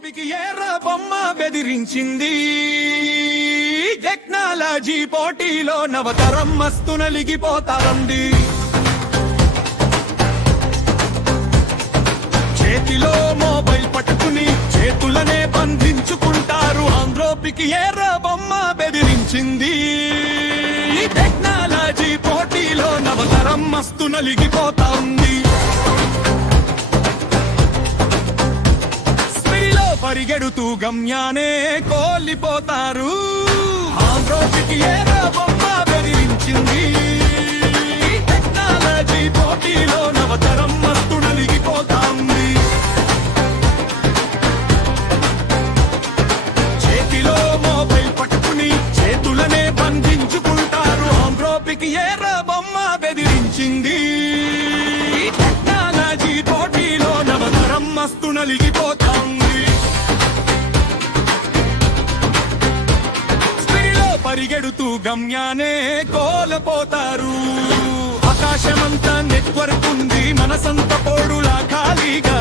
ఆంధ్రోపికి ఎర్ర బొమ్మ బెదిరించింది? టెక్నాలజీ పోటీలో నవతరం మస్తు నలిగిపోతారంది చేతిలో మొబైల్ పట్టుకుని చేతులనే బంధించుకుంటారు. ఆంధ్రోపికి ఎర్ర బొమ్మ బెదిరించింది? టెక్నాలజీ పోటీలో నవతరం మస్తు నలిగిపోతా ఉంది పరిగెడుతూ గమ్యానే కోల్పోతారు. ఆంధ్రోపికి ఏదో బొమ్మ బెదిరించింది. టెక్నాలజీ పోటీలో నవతరం మస్తు నలిగిపోతాంది. చేతిలో మొబైల్ పట్టుకుని చేతులనే బంధించుకుంటారు. ఆంధ్రోపికి ఏర బొమ్మ బెదిరించింది. టెక్నాలజీ పోటీలో నవతరం మస్తు నలిగిపోతాంది. పరిగెడుతూ గమ్యానే కోలపోతారు. ఆకాశమంతా నెట్వర్క్ ఉంది మనసంత పోడులా ఖాళీగా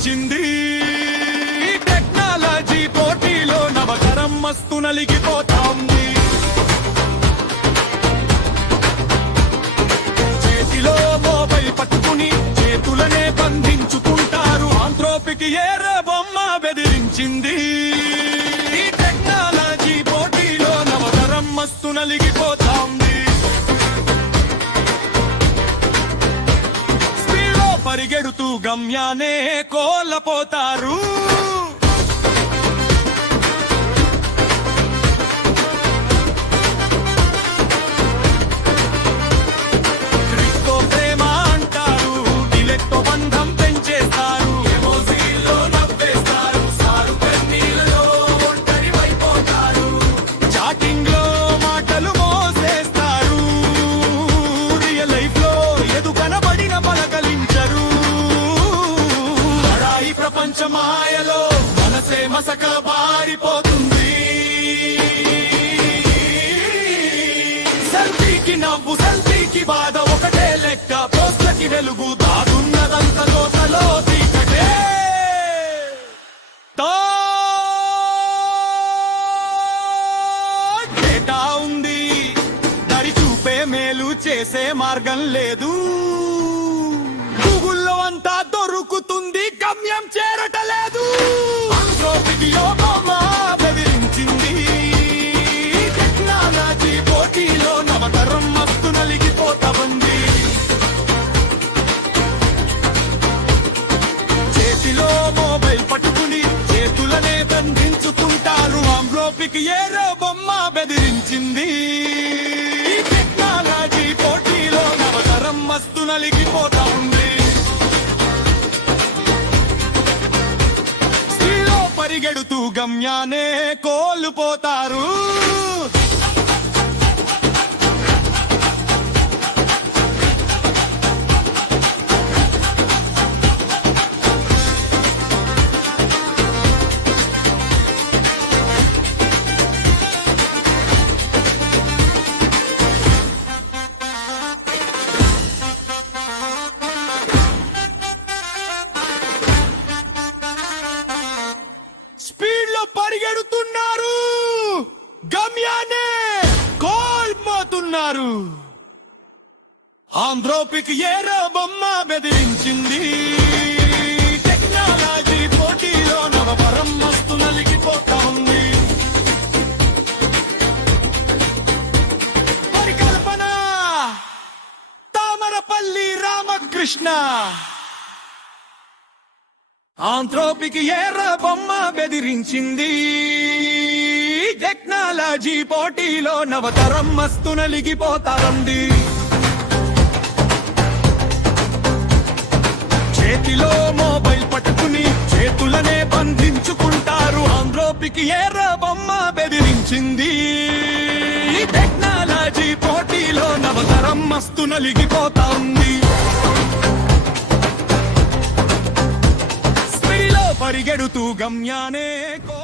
వచ్చింది. టెక్నాలజీ పోటీలో నవతరం మస్తు నలిగిపోతాంది. చేతిలో మొబైల్ పట్టుకుని చేతులనే బంధించుకుంటారు. ఆంథ్రోపిక్ ఏర బొమ్మ బెదిరించింది. ఈ టెక్నాలజీ పోటీలో నవతరం మస్తు నలిగి పరిగెడుతూ గమ్యానే కోలపోతారు. లడాయి మనసే మసక బారిపోతుంది సెల్ఫీకి నవ్వు సెల్ఫీకి బాధ ఒకటే లెక్క. పోస్ట్లకి వెలుగు దాగున్నదంత లోతలో తీకటే డేటా ఉంది. దరి చూపే మేలు చేసే మార్గం లేదు. అంతా దొరుకుతుంది. గమ్యం చేరటలేదు. ఆంధ్రోపికి బెదిరించింది. టెక్నాలజీ పోటీలో నవతరం మస్తు నలిగిపోతా ఉంది చేతిలో మొబైల్ పట్టుకుని చేతులనే బంధించుకుంటారు. ఆంబ్లోపికి ఏరో బొమ్మ బెదిరించింది. ఈ టెక్నాలజీ పోటీలో నవతరం మస్తు నలిగిపోతా రైతు గమ్యానే కోల్పోతారు. ఉన్నారు ఆంధ్రోపిక్ ఏరో బొమ్మ బెదిరించింది? టెక్నాలజీ పోటీలో నవపరం మస్తు నలిగిపోతా ఉంది. పరికల్పన తామరపల్లి రామకృష్ణ. ఆంధ్రోపిక్ ఏర బొమ్మ బెదిరించింది? టెక్నాలజీ పోటీలో నవతరం మస్తు నలిగిపోతారంది. చేతిలో మొబైల్ పట్టుకుని చేతులనే బంధించుకుంటారు. ఆంధ్రోపికి ఎర్ర బొమ్మ బెదిరించింది. టెక్నాలజీ పోటీలో నవతరం మస్తు నలిగిపోతాంది. స్త్రీలో పరిగెడుతూ గమ్యానే కో